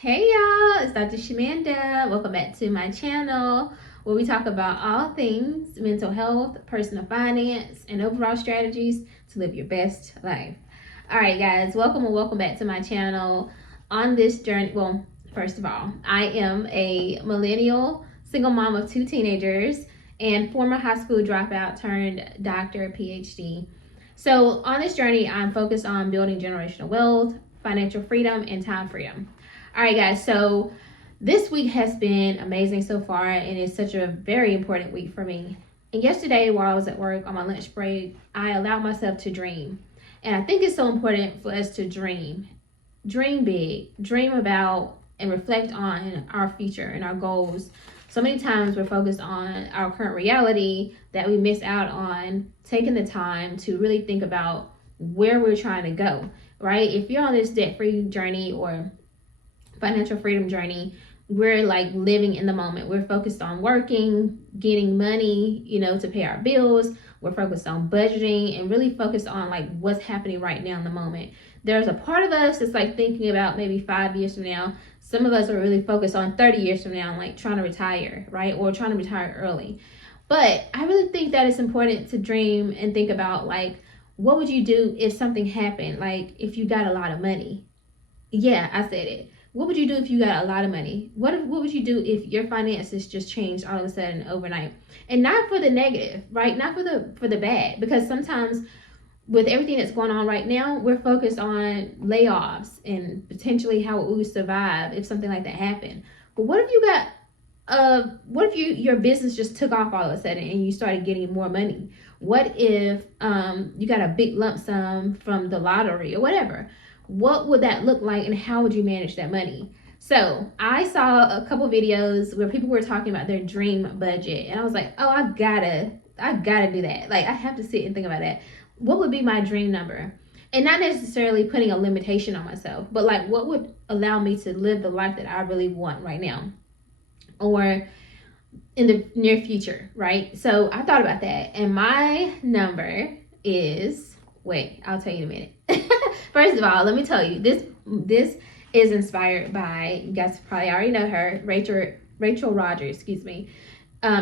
Hey y'all, it's Dr. Shamanda. Welcome back to my channel where we talk about all things mental health, personal finance, and overall strategies to live your best life. All right, guys, welcome and welcome back to my channel. On this journey, well, first of all, I am a millennial single mom of 2 teenagers and former high school dropout turned doctor, PhD. So, on this journey, I'm focused on building generational wealth, financial freedom, and time freedom. All right, guys, so this week has been amazing so far, and it's such a very important week for me. And yesterday, while I was at work on my lunch break, I allowed myself to dream. And I think it's so important for us to dream. Dream big, dream about and reflect on our future and our goals. So many times we're focused on our current reality that we miss out on taking the time to really think about where we're trying to go, right? If you're on this debt-free journey or financial freedom journey, we're like living in the moment. We're focused on working, getting money, to pay our bills. We're focused on budgeting and really focused on like what's happening right now in the moment. There's a part of us that's like thinking about maybe 5 years from now. Some of us are really focused on 30 years from now, like trying to retire, right? Or trying to retire early. But I really think that it's important to dream and think about like, what would you do if something happened? Like if you got a lot of money. Yeah, I said it. What would you do if you got a lot of money? What would you do if your finances just changed all of a sudden overnight? And not for the negative, right? Not for the bad, because sometimes with everything that's going on right now, we're focused on layoffs and potentially how we would survive if something like that happened. But what if you got what if your business just took off all of a sudden and you started getting more money? What if you got a big lump sum from the lottery or whatever? What would that look like and how would you manage that money? So I saw a couple videos where people were talking about their dream budget, and I was like, oh, I gotta do that. Like I have to sit and think about that. What would be my dream number? And not necessarily putting a limitation on myself, but like what would allow me to live the life that I really want right now or in the near future, right? So I thought about that, and my number is, wait, I'll tell you in a minute. First of all, let me tell you, this is inspired by, you guys probably already know her, Rachel Rogers, excuse me.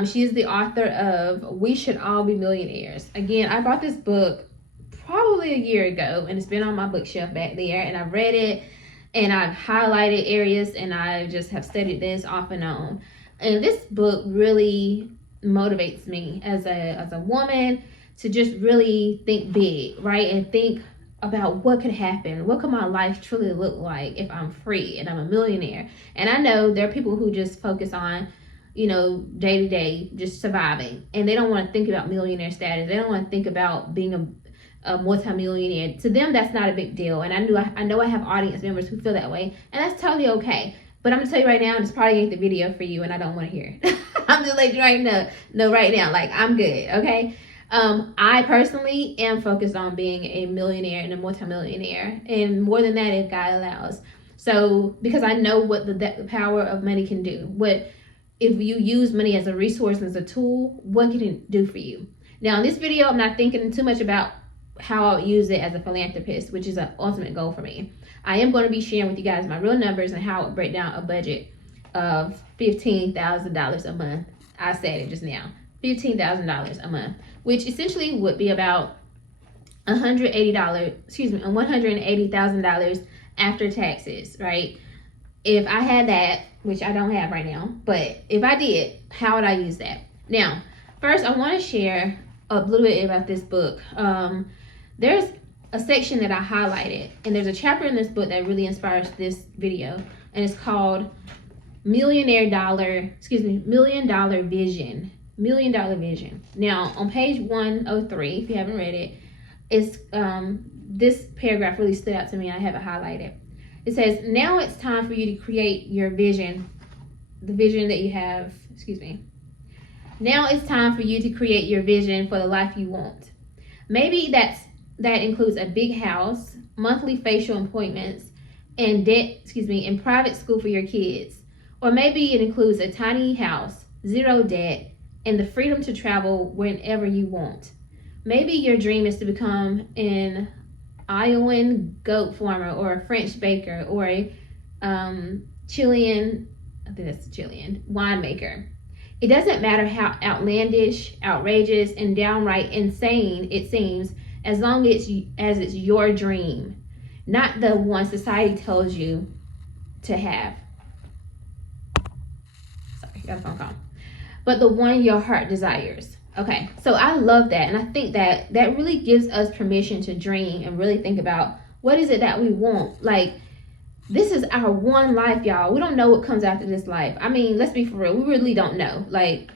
She is the author of We Should All Be Millionaires. Again, I bought this book probably a year ago, and it's been on my bookshelf back there, and I've read it, and I've highlighted areas, and I just have studied this off and on. And this book really motivates me as a woman to just really think big, right? And think about what could happen. What could my life truly look like if I'm free and I'm a millionaire? And I know there are people who just focus on, day to day, just surviving. And they don't want to think about millionaire status. They don't want to think about being a multi-millionaire. To them, that's not a big deal. And I know I have audience members who feel that way. And that's totally okay. But I'm going to tell you right now, this probably ain't the video for you, and I don't want to hear it. I'm just letting you right now, like I'm good, okay? I personally am focused on being a millionaire and a multimillionaire, and more than that if God allows. So because I know what the power of money can do, what if you use money as a resource, as a tool, what can it do for you? Now in this video, I'm not thinking too much about how I'll use it as a philanthropist, which is an ultimate goal for me. I am going to be sharing with you guys my real numbers and how I break down a budget of $15,000 a month. I said it just now. $15,000 a month, which essentially would be about $180,000 after taxes, right? If I had that, which I don't have right now, but if I did, how would I use that? Now, first I want to share a little bit about this book. There's a section that I highlighted, and there's a chapter in this book that really inspires this video, and it's called Million Dollar Vision. $1 million vision. Now on page 103, if you haven't read it, it's this paragraph really stood out to me. I have it highlighted. It says, now it's time for you to create your vision, the vision that you have, now it's time for you to create your vision for the life you want. Maybe that includes a big house, monthly facial appointments, and and private school for your kids. Or maybe it includes a tiny house, zero debt, and the freedom to travel whenever you want. Maybe your dream is to become an Iowan goat farmer or a French baker or a Chilean, I think that's Chilean winemaker. It doesn't matter how outlandish, outrageous, and downright insane it seems, as long as it's your dream, not the one society tells you to have. Sorry, got a phone call. But the one your heart desires. Okay, so I love that, and I think that really gives us permission to dream and really think about what is it that we want. Like, this is our one life, y'all. We don't know what comes after this life. I mean, let's be for real. We really don't know. Like,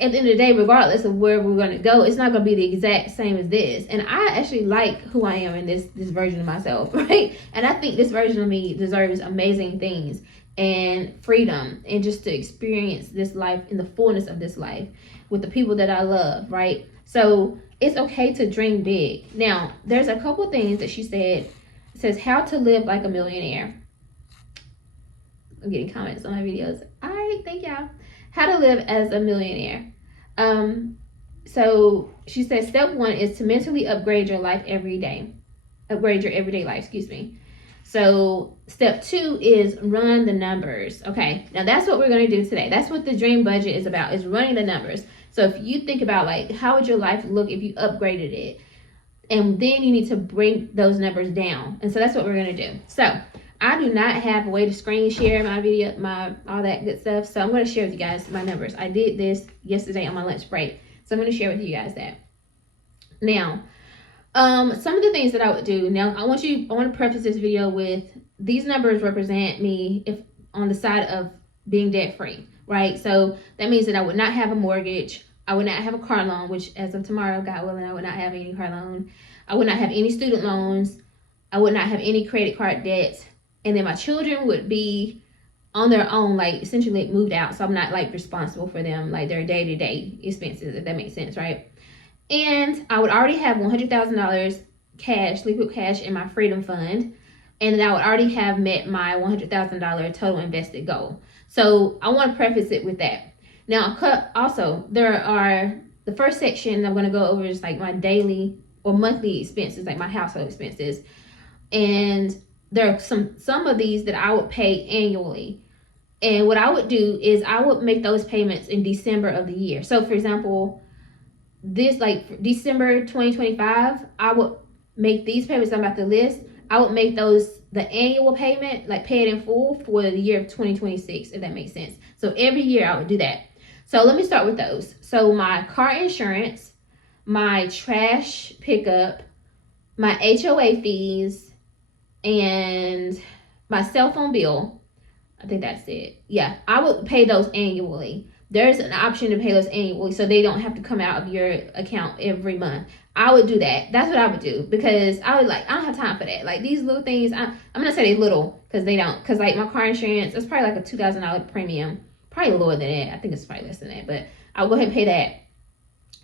at the end of the day, regardless of where we're going to go, it's not going to be the exact same as this. And I actually like who I am in this version of myself, right? And I think this version of me deserves amazing things and freedom, and just to experience this life in the fullness of this life with the people that I love, right? So it's okay to dream big. Now, there's a couple things that she said. It says how to live like a millionaire. I'm getting comments on my videos. All right, thank y'all. How to live as a millionaire. So she says step 1 is to mentally upgrade your life every day. Upgrade your everyday life, excuse me. So step 2 is run the numbers. Okay, now that's what we're going to do today. That's what the dream budget is about, is running the numbers. So if you think about, like, how would your life look if you upgraded it? And then you need to bring those numbers down. And so that's what we're going to do. So I do not have a way to screen share my video, all that good stuff. So I'm going to share with you guys my numbers. I did this yesterday on my lunch break. So I'm going to share with you guys that. Now, some of the things that I would do. Now, I want to preface this video with these numbers represent me if on the side of being debt free, right? So that means that I would not have a mortgage. I would not have a car loan, which as of tomorrow, God willing, I would not have any car loan. I would not have any student loans. I would not have any credit card debts. And then my children would be on their own, like essentially moved out. So I'm not like responsible for them, like their day-to-day expenses, if that makes sense, right? And I would already have $100,000 cash, liquid cash in my freedom fund. And then I would already have met my $100,000 total invested goal. So I want to preface it with that. Now, also, there are, the first section I'm going to go over is like my daily or monthly expenses, like my household expenses. And there are some of these that I would pay annually. And what I would do is I would make those payments in December of the year. So, for example, this, like December 2025, I would make these payments I'm about to list. I would make those the annual payment, like pay it in full for the year of 2026, if that makes sense. So every year I would do that. So let me start with those. So my car insurance, my trash pickup, my HOA fees, and my cell phone bill. I think that's it. Yeah, I would pay those annually. There's an option to pay those annually, so they don't have to come out of your account every month. I would do that. That's what I would do, because I don't have time for that. Like these little things, I'm gonna say they little because they don't. Because like my car insurance, it's probably like a $2,000 premium, probably lower than that. I think it's probably less than that, but I'll go ahead and pay that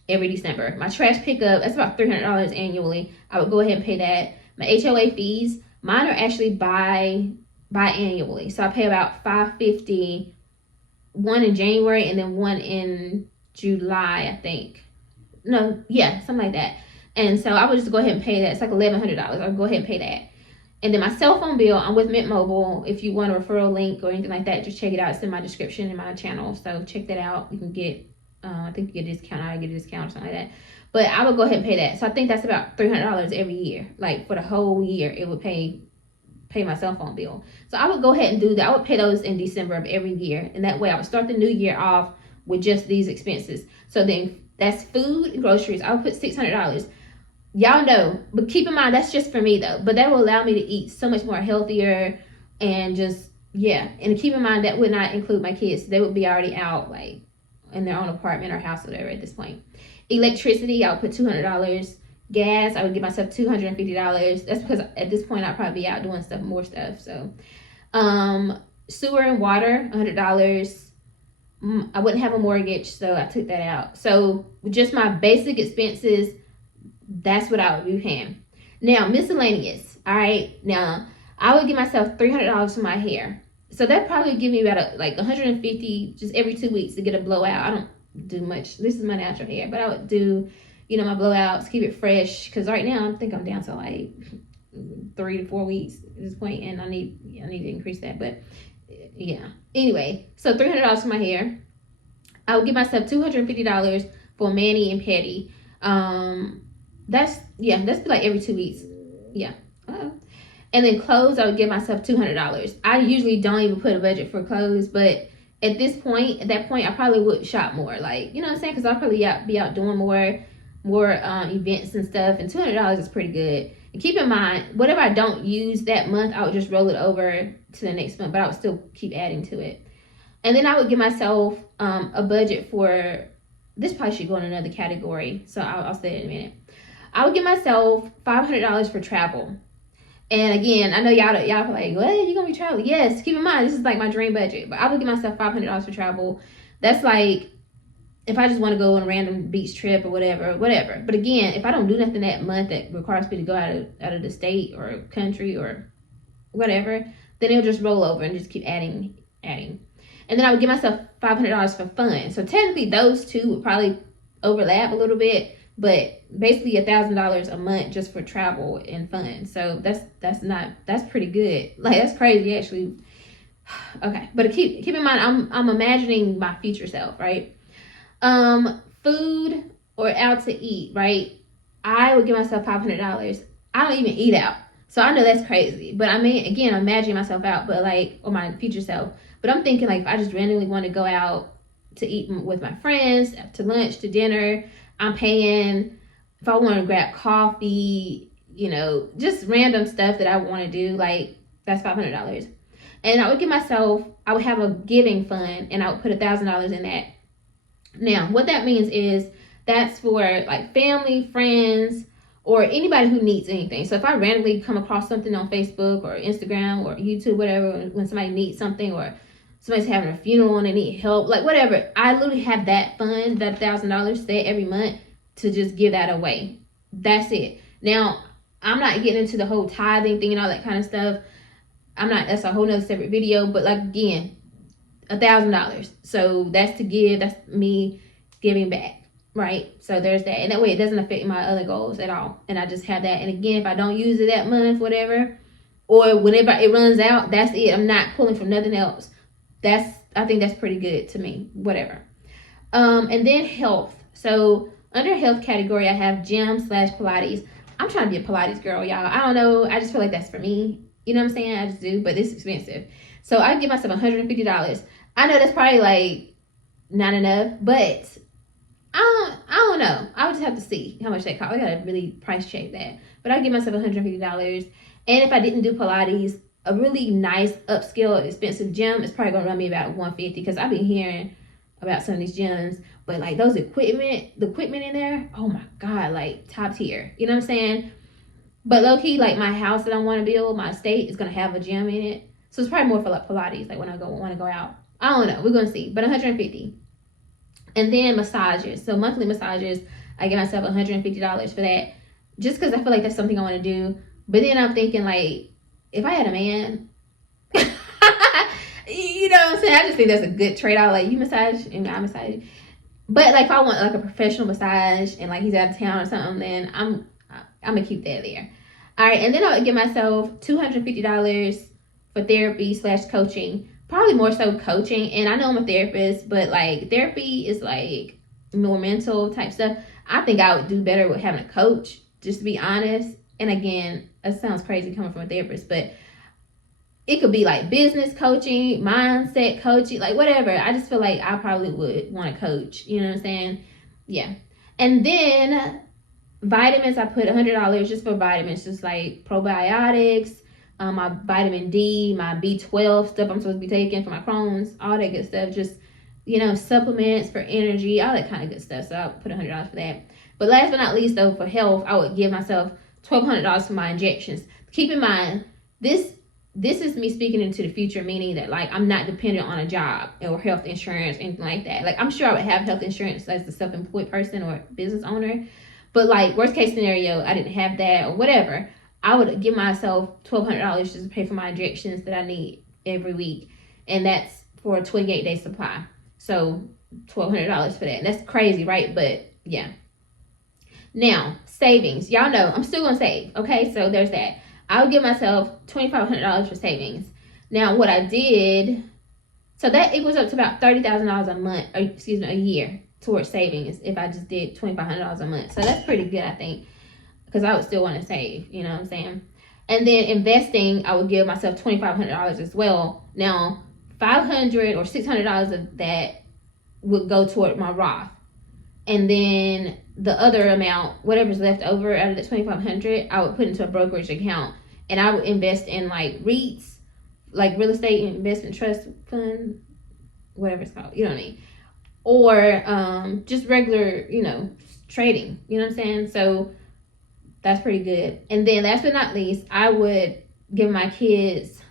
every December. My trash pickup, that's about $300 annually. I would go ahead and pay that. My HOA fees, mine are actually biannually, so I pay about $550. One in January and then one in July, I think. No, yeah, something like that. And so I would just go ahead and pay that. It's like $1,100. I'll go ahead and pay that. And then my cell phone bill, I'm with Mint Mobile. If you want a referral link or anything like that, just check it out. It's in my description in my channel. So check that out. You can get, I think you get a discount. I get a discount or something like that. But I would go ahead and pay that. So I think that's about $300 every year. Like for the whole year, it would pay my cell phone bill. So I would go ahead and do that. I would pay those in December of every year. And that way I would start the new year off with just these expenses. So then that's food and groceries. I would put $600. Y'all know, but keep in mind, that's just for me though. But that will allow me to eat so much more healthier and just, yeah. And keep in mind, that would not include my kids. They would be already out like in their own apartment or house or whatever at this point. Electricity, I would put $200. Gas, I would give myself $250. That's because at this point I'd probably be out doing more stuff. So sewer and water, $100. I wouldn't have a mortgage, so I took that out. So with just my basic expenses, that's what I would be paying. Now miscellaneous, all right. Now I would give myself $300 for my hair. So that probably give me about like $150 just every 2 weeks to get a blowout. I don't do much. This is my natural hair, but I would do, my blowouts, keep it fresh. Because right now I think I'm down to like 3 to 4 weeks at this point, and I need to increase that. But yeah. Anyway, so $300 for my hair. I would give myself $250 for mani and pedi. That's like every 2 weeks. Yeah. And then clothes, I would give myself $200. I usually don't even put a budget for clothes, but at that point, I probably would shop more. Like, you know what I'm saying? Because I'll probably be out doing more events and stuff. And $200 is pretty good. And keep in mind, whatever I don't use that month, I would just roll it over to the next month, but I would still keep adding to it. And then I would give myself a budget for, this probably should go in another category, so I'll say it in a minute. I would give myself $500 for travel. And again, I know y'all are like, what? You gonna be traveling? Yes, keep in mind, this is like my dream budget. But I would give myself $500 for travel. That's like, if I just want to go on a random beach trip or whatever. But again, if I don't do nothing that month that requires me to go out of the state or country or whatever, then it'll just roll over and just keep adding. And then I would give myself $500 for fun. So technically those two would probably overlap a little bit, but basically $1,000 a month just for travel and fun. So that's pretty good. Like, that's crazy actually. Okay, but keep in mind, I'm imagining my future self, right? Food or out to eat, right? I would give myself $500. I don't even eat out, so I know that's crazy. But I mean, again, I'm imagining myself out, but like, or my future self. But I'm thinking, like, if I just randomly want to go out to eat with my friends, to lunch, to dinner, I'm paying. If I want to grab coffee, just random stuff that I want to do, like, that's $500. And I would give myself, I would have a giving fund, and I would put $1,000 in that. Now, what that means is that's for like family, friends, or anybody who needs anything. So if I randomly come across something on Facebook or Instagram or YouTube, whatever, when somebody needs something, or somebody's having a funeral and they need help, like whatever, I literally have that fund, that $1,000 set every month to just give that away. That's it. Now, I'm not getting into the whole tithing thing and all that kind of stuff. That's a whole nother separate video, but like, again, $1,000. So that's to give, that's me giving back, right? So there's that. And that way it doesn't affect my other goals at all. And I just have that. And again, if I don't use it that month, whatever, or whenever it runs out, that's it. I'm not pulling from nothing else. I think that's pretty good to me, whatever. And then health. So under health category, I have gym/Pilates. I'm trying to be a Pilates girl, y'all. I don't know. I just feel like that's for me. You know what I'm saying? I just do, but it's expensive. So I give myself $150. I know that's probably like not enough, but I don't know. I would just have to see how much that costs. I gotta really price check that. But I give myself $150. And if I didn't do Pilates, a really nice upscale expensive gym is probably gonna run me about $150, because I've been hearing about some of these gyms, but like the equipment in there, oh my god, like top tier. You know what I'm saying? But low key, like my house that I want to build, my estate, is gonna have a gym in it. So it's probably more for like Pilates, like when I want to go out. I don't know. We're going to see. But $150. And then massages. So monthly massages, I give myself $150 for that. Just because I feel like that's something I want to do. But then I'm thinking, like, if I had a man, you know what I'm saying? I just think that's a good trade-off. Like, you massage and I massage. But like, if I want like a professional massage and like he's out of town or something, then I'm going to keep that there. All right. And then I would give myself $250 for therapy/coaching, probably more so coaching. And I know I'm a therapist, but like therapy is like more mental type stuff. I think I would do better with having a coach, just to be honest. And again, that sounds crazy coming from a therapist, but it could be like business coaching, mindset coaching, like whatever. I just feel like I probably would want to coach. You know what I'm saying? Yeah. And then vitamins, I put $100 just for vitamins, just like probiotics, my vitamin D, my B12 stuff I'm supposed to be taking for my Crohn's, all that good stuff. Just, supplements for energy, all that kind of good stuff. So I'll put $100 for that. But last but not least, though, for health, I would give myself $1,200 for my injections. Keep in mind, this is me speaking into the future, meaning that like I'm not dependent on a job or health insurance, anything like that. Like I'm sure I would have health insurance as a self-employed person or business owner, but like worst case scenario, I didn't have that or whatever. I would give myself $1,200 just to pay for my injections that I need every week. And that's for a 28-day supply. So $1,200 for that. And that's crazy, right? But yeah. Now, savings. Y'all know I'm still going to save. Okay, so there's that. I would give myself $2,500 for savings. Now, what I did, so that equals up to about $30,000 a month, or excuse me, a year towards savings if I just did $2,500 a month. So that's pretty good, I think, because I would still want to save, you know what I'm saying? And then investing, I would give myself $2,500 as well. Now, $500 or $600 of that would go toward my Roth. And then the other amount, whatever's left over out of the $2,500, I would put into a brokerage account. And I would invest in like REITs, like real estate investment trust fund, whatever it's called, you know what I mean? Or just regular, trading, you know what I'm saying? So that's pretty good. And then last but not least, I would give my kids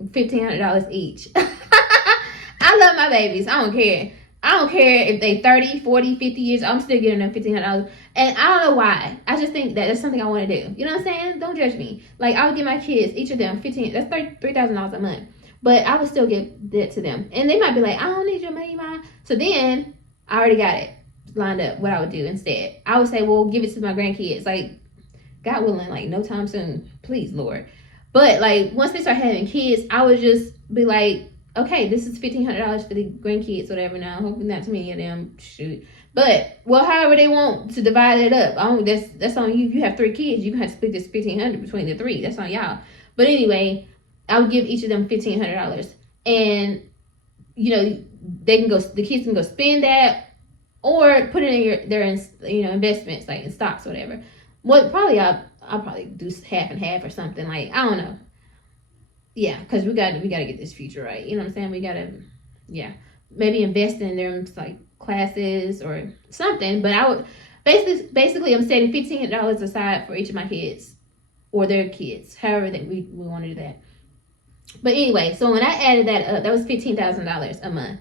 $1,500 each. I love my babies. I don't care. I don't care if they 30, 40, 50 years, I'm still giving them $1,500. And I don't know why. I just think that that's something I want to do. You know what I'm saying? Don't judge me. Like, I would give my kids, each of them, that's $3,000 a month. But I would still give that to them. And they might be like, I don't need your money, Ma. So then, I already got it lined up, what I would do instead. I would say, well, give it to my grandkids. Like, God willing, like, no time soon. Please, Lord. But, like, once they start having kids, I would just be like, okay, this is $1,500 for the grandkids, whatever. Now, hoping not too many of them, shoot. But, well, however they want to divide it up, that's on you. If you have 3 kids, you can have to split this $1,500 between the 3. That's on y'all. But anyway, I would give each of them $1,500, and the kids can go spend that, or put it in their investments, like in stocks or whatever. Well, probably I'll probably do half and half or something, like, I don't know. Yeah, because we gotta get this future right. You know what I'm saying? We gotta, maybe invest in their like classes or something. But I would basically I'm setting $1,500 aside for each of my kids or their kids, however that we want to do that. But anyway, so when I added that up, that was $15,000 a month.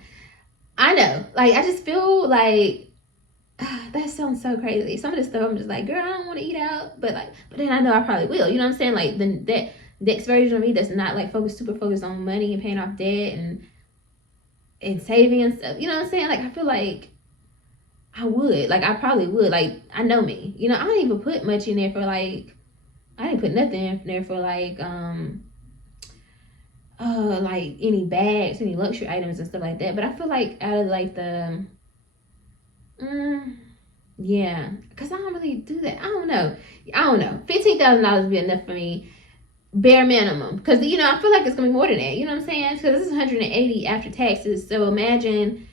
I know, like, I just feel like that sounds so crazy. Some of the stuff I'm just like, girl, I don't want to eat out, but then I know I probably will. You know what I'm saying? Like the next version of me that's not like super focused on money and paying off debt and saving and stuff. You know what I'm saying? Like, I feel like I would. Like, I probably would. Like, I know me. I don't even put much in there for like, I didn't put nothing in there for like any bags, any luxury items and stuff like that. But I feel like out of like the because I don't really do that. I don't know. $15,000 would be enough for me, bare minimum. Because I feel like it's gonna be more than that. You know what I'm saying? Because this is $180 after taxes. So imagine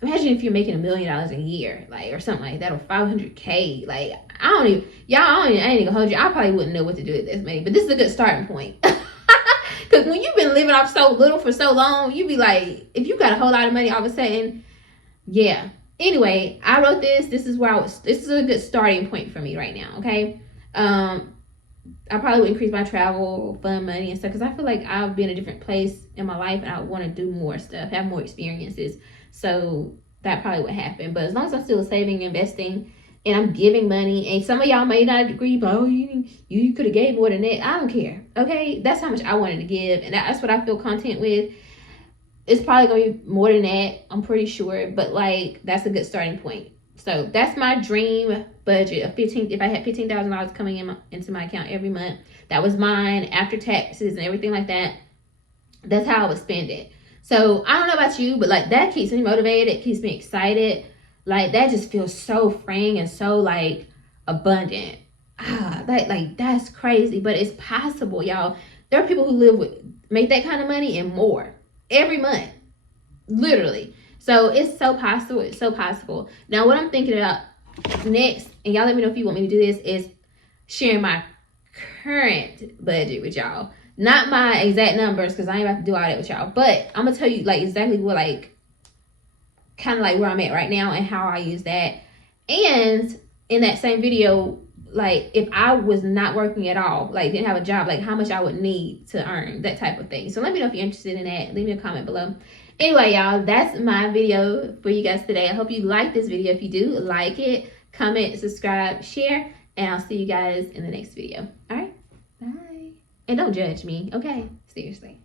if you're making $1 million a year, like, or something like that, or $500K. Like, I ain't gonna hold you. I probably wouldn't know what to do with this money. But this is a good starting point. Because when you've been living off so little for so long, you be like, if you got a whole lot of money all of a sudden, yeah. Anyway, I wrote this. This is a good starting point for me right now, okay? I probably would increase my travel, fund money and stuff, because I feel like I'll be in a different place in my life and I want to do more stuff, have more experiences. So that probably would happen. But as long as I'm still saving, investing, and I'm giving money, and some of y'all may not agree, but you could have gave more than that. I don't care, okay? That's how much I wanted to give, and that's what I feel content with. It's probably going to be more than that, I'm pretty sure, but like, that's a good starting point. So that's my dream budget of if I had $15,000 coming into my account every month. That was mine after taxes and everything like that. That's how I would spend it. So I don't know about you, but like, that keeps me motivated. It keeps me excited. Like, that just feels so freeing and so like abundant. That's crazy, but it's possible, y'all. There are people who make that kind of money and more every month, literally. So it's so possible. It's so possible. Now, what I'm thinking about next, and y'all let me know if you want me to do this, is sharing my current budget with y'all. Not my exact numbers, because I ain't about to do all that with y'all. But I'm gonna tell you like exactly what, like, kind of like where I'm at right now and how I use that. And in that same video, like, if I was not working at all, like didn't have a job, like how much I would need to earn, that type of thing. So let me know if you're interested in that. Leave me a comment below. Anyway, y'all, that's my video for you guys today. I hope you like this video. If you do, like it, comment, subscribe, share, and I'll see you guys in the next video. All right, bye. And don't judge me, okay? Seriously.